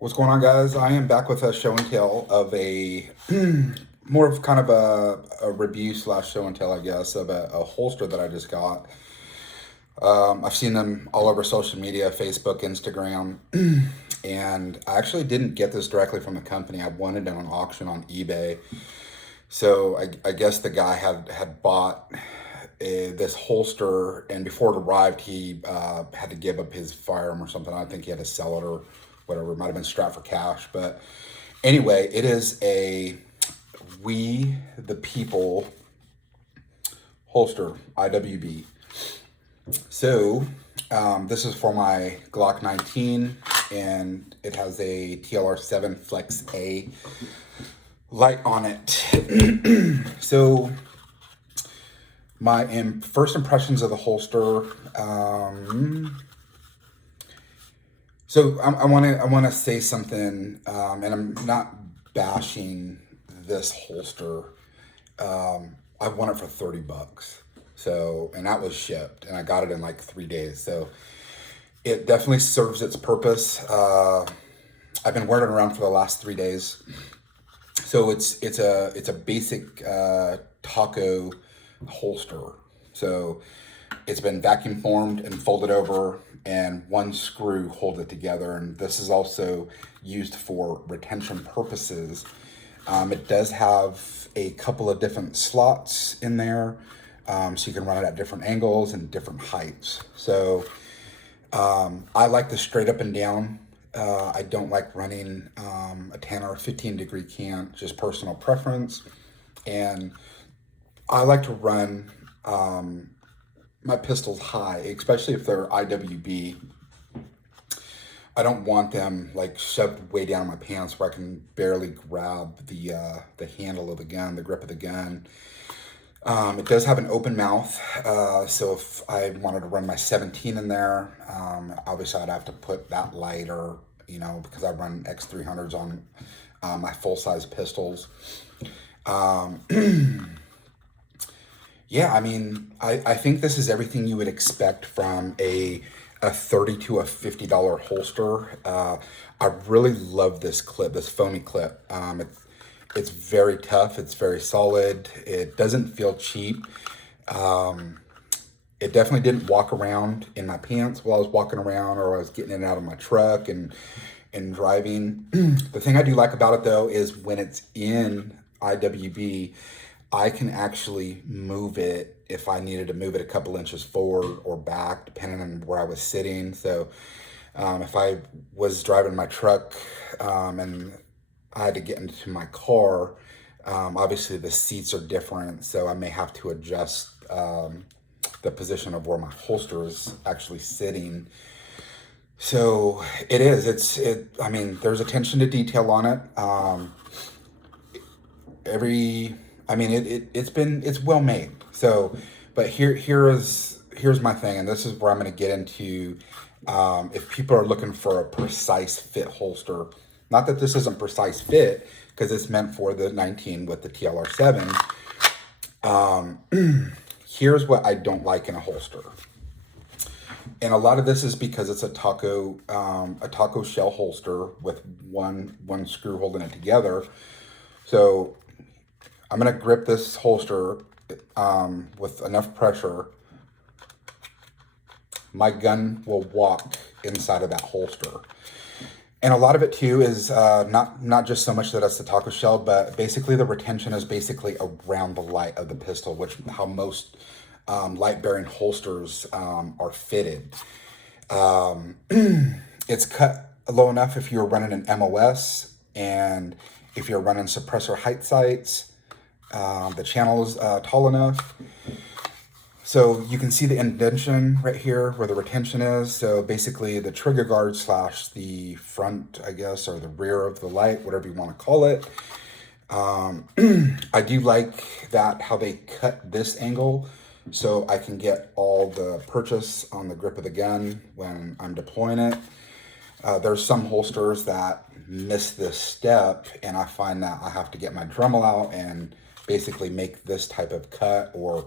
What's going on, guys? I am back with a show and tell of a more of kind of a review slash show and tell, I guess, of a holster that I just got. I've seen them all over social media, Facebook, Instagram, and I actually didn't get this directly from the company. I wanted it on auction on eBay. So I guess the guy had bought this holster, and before it arrived, he had to give up his firearm or something. I think he had to sell it or whatever. It might have been strapped for cash. But anyway, it is a We the People holster, IWB. So this is for my Glock 19, and it has a tlr7 Flex A light on it. So my first impressions of the holster. So I want to say something, and I'm not bashing this holster. I won it for $30. So, and that was shipped, and I got it in like 3 days. So it definitely serves its purpose. I've been wearing it around for the last 3 days. So it's a basic taco holster. So it's been vacuum formed and folded over, and one screw holds it together. And this is also used for retention purposes. It does have a couple of different slots in there, so you can run it at different angles and different heights. So I like the straight up and down. I don't like running a 10 or a 15 degree cant, just personal preference. And I like to run my pistols high, especially if they're IWB. I don't want them like shoved way down my pants where I can barely grab the handle of the gun, the grip of the gun. It does have an open mouth, so if I wanted to run my 17 in there, obviously I'd have to put that lighter, because I run X300s on my full-size pistols. Yeah, I mean, I think this is everything you would expect from a $30 to a $50 holster. I really love this clip, this foamy clip. It's very tough. It's very solid. It doesn't feel cheap. It definitely didn't walk around in my pants while I was walking around, or I was getting in and out of my truck and driving. The thing I do like about it, though, is when it's in IWB, I can actually move it if I needed to move it a couple inches forward or back, depending on where I was sitting. So if I was driving my truck and I had to get into my car, obviously the seats are different, so I may have to adjust the position of where my holster is actually sitting. So I mean, there's attention to detail on it. It's well made. So, but here's my thing, and this is where I'm going to get into. If people are looking for a precise fit holster, not that this isn't precise fit, because it's meant for the 19 with the tlr7. Here's what I don't like in a holster, and a lot of this is because it's a taco shell holster with one screw holding it together. So I'm gonna grip this holster with enough pressure. My gun will walk inside of that holster. And a lot of it too is not just so much that it's the taco shell, but basically the retention is basically around the light of the pistol, which how most light bearing holsters are fitted. It's cut low enough if you're running an MOS, and if you're running suppressor height sights, the channel is tall enough. So you can see the indentation right here where the retention is. So basically the trigger guard slash the front, I guess, or the rear of the light, whatever you want to call it. I do like that how they cut this angle so I can get all the purchase on the grip of the gun when I'm deploying it. There's some holsters that miss this step, and I find that I have to get my Dremel out and basically make this type of cut or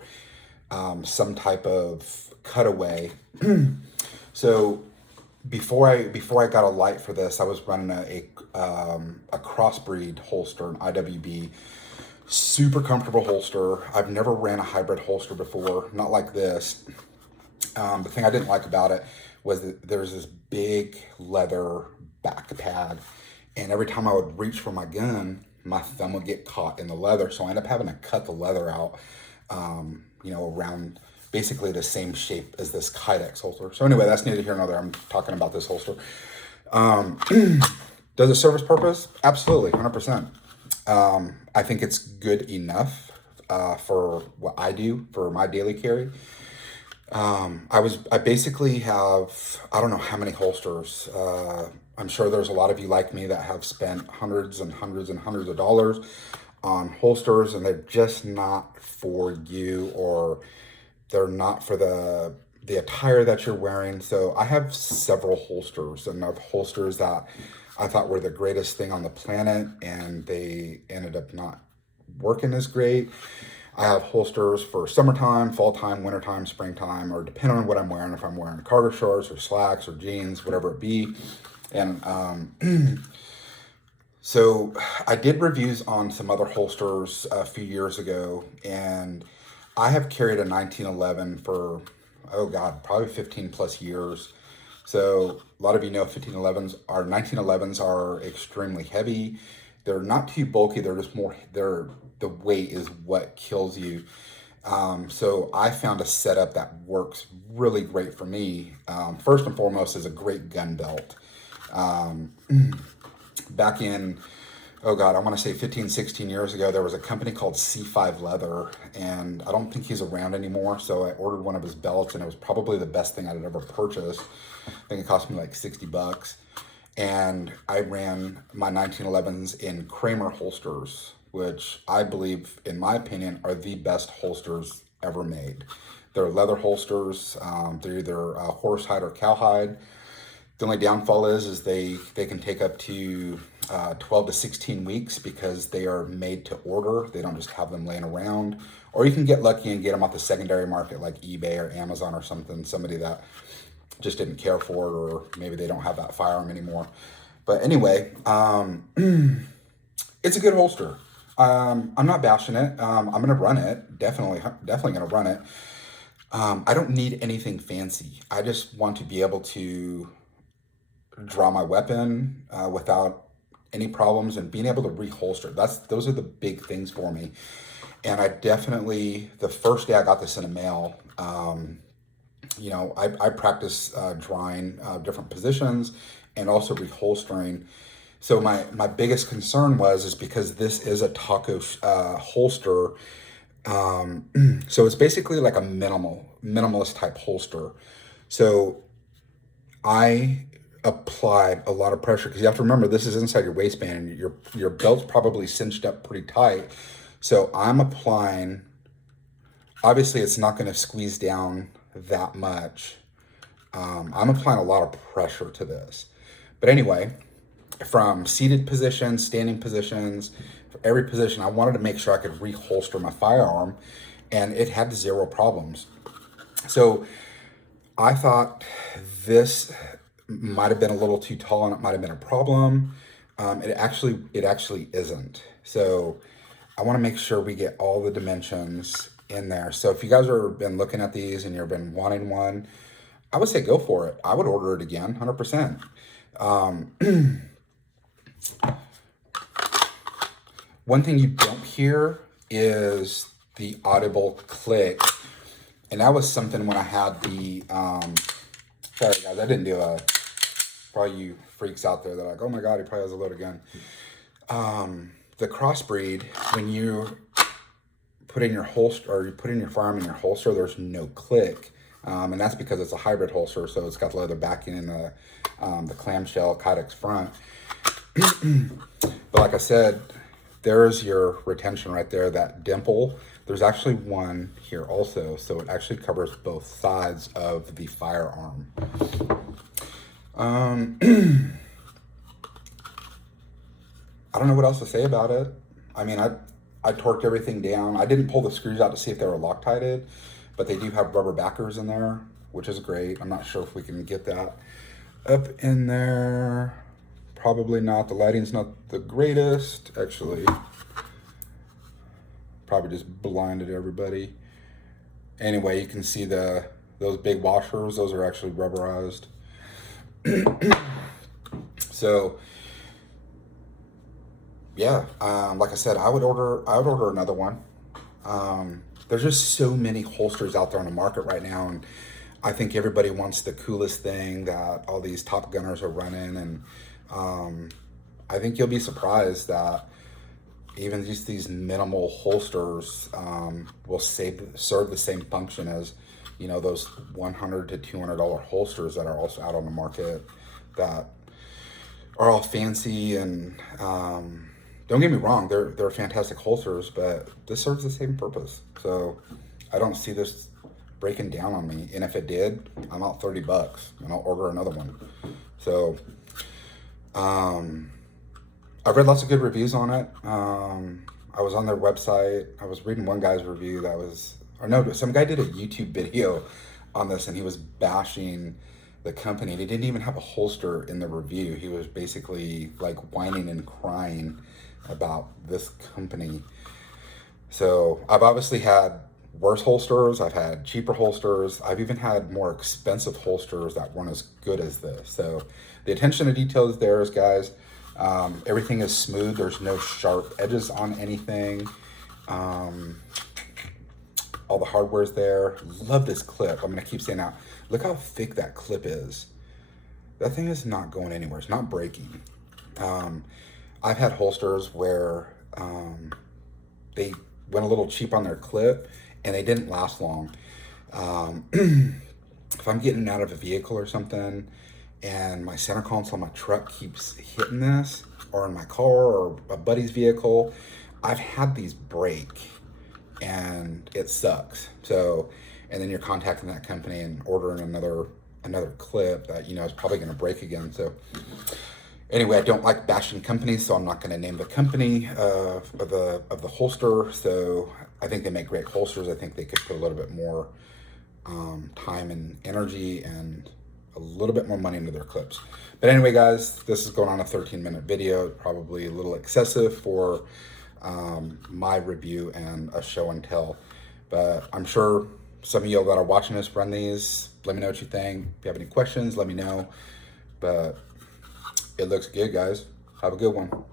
some type of cutaway. So before I got a light for this, I was running a crossbreed holster, an IWB, super comfortable holster. I've never ran a hybrid holster before, not like this. The thing I didn't like about it was that there's this big leather back pad, and every time I would reach for my gun, my thumb would get caught in the leather, so I ended up having to cut the leather out, around basically the same shape as this Kydex holster. So anyway, that's neither here nor there. I'm talking about this holster. Does it serve its purpose? Absolutely, 100%. I think it's good enough for what I do for my daily carry. I basically have, I don't know how many holsters. I'm sure there's a lot of you like me that have spent hundreds and hundreds and hundreds of dollars on holsters, and they're just not for you, or they're not for the attire that you're wearing. So I have several holsters, and I have holsters that I thought were the greatest thing on the planet, and they ended up not working as great. I have holsters for summertime, fall time, wintertime, springtime, or depending on what I'm wearing, if I'm wearing cargo shorts or slacks or jeans, whatever it be. And so I did reviews on some other holsters a few years ago, and I have carried a 1911 for, oh God, probably 15 plus years. So a lot of you know 1911s are extremely heavy. They're not too bulky. They're just more, the weight is what kills you. So I found a setup that works really great for me. First and foremost is a great gun belt. Back in, oh God, I want to say 15, 16 years ago, there was a company called C5 Leather, and I don't think he's around anymore. So I ordered one of his belts, and it was probably the best thing I'd ever purchased. I think it cost me like $60. And I ran my 1911s in Kramer holsters, which I believe, in my opinion, are the best holsters ever made. They're leather holsters. They're either horsehide or cowhide. The only downfall is they can take up to 12 to 16 weeks because they are made to order. They don't just have them laying around. Or you can get lucky and get them off the secondary market like eBay or Amazon or something. Somebody that just didn't care for it, or maybe they don't have that firearm anymore. But anyway, it's a good holster. I'm not bashing it. I'm going to run it. Definitely going to run it. I don't need anything fancy. I just want to be able to draw my weapon without any problems, and being able to reholster. Those are the big things for me. And I definitely, the first day I got this in the mail, I practice drawing different positions and also reholstering. So my biggest concern is because this is a taco holster. So it's basically like a minimalist type holster. So I applied a lot of pressure, because you have to remember this is inside your waistband, and your belt's probably cinched up pretty tight. So I'm applying, obviously it's not going to squeeze down that much. I'm applying a lot of pressure to this. But anyway, from seated positions, standing positions, for every position, I wanted to make sure I could reholster my firearm, and it had zero problems. So I thought this might have been a little too tall, and it might have been a problem. It actually isn't. So I want to make sure we get all the dimensions in there. So if you guys have been looking at these and you've been wanting one, I would say go for it. I would order it again, 100%. One thing you don't hear is the audible click. And that was something when I had the, sorry guys, I didn't do probably you freaks out there that are like, oh my God, he probably has a loaded gun. The crossbreed, when you put in your holster, or you put in your firearm in your holster, there's no click. And that's because it's a hybrid holster, so it's got the leather backing in the clamshell Kydex front. But like I said, there's your retention right there, that dimple. There's actually one here also, so it actually covers both sides of the firearm. I don't know what else to say about it. I mean, I torqued everything down. I didn't pull the screws out to see if they were Loctited, but they do have rubber backers in there, which is great. I'm not sure if we can get that. up in there. Probably not. The lighting's not the greatest, actually. Probably just blinded everybody. Anyway, you can see those big washers. Those are actually rubberized. So yeah, like I said, I would order another one. There's just so many holsters out there on the market right now, and I think everybody wants the coolest thing that all these Top Gunners are running, and I think you'll be surprised that even just these minimal holsters will serve the same function as, you know, those $100 to $200 holsters that are also out on the market that are all fancy and don't get me wrong, they're fantastic holsters, but this serves the same purpose. So I don't see this breaking down on me. And if it did, I'm out $30 and I'll order another one. So I've read lots of good reviews on it. I was on their website. I was reading one guy's review some guy did a YouTube video on this, and he was bashing the company. And he didn't even have a holster in the review. He was basically like whining and crying about this company. So I've obviously had worse holsters. I've had cheaper holsters. I've even had more expensive holsters that weren't as good as this. So the attention to detail is there, guys. Everything is smooth. There's no sharp edges on anything. All the hardware's there. Love this clip. I'm going to keep saying that. Look how thick that clip is. That thing is not going anywhere. It's not breaking. I've had holsters where they went a little cheap on their clip and they didn't last long. If I'm getting out of a vehicle or something and my center console on my truck keeps hitting this, or in my car or a buddy's vehicle, I've had these break and it sucks. So, and then you're contacting that company and ordering another clip that, you know, is probably going to break again. So anyway, I don't like bashing companies, so I'm not going to name the company of the holster. So I think they make great holsters. I think they could put a little bit more time and energy and a little bit more money into their clips. But anyway, guys, this is going on a 13-minute video, probably a little excessive for my review and a show and tell. But I'm sure some of y'all that are watching this run these. Let me know what you think. If you have any questions, let me know. But it looks good, guys. Have a good one.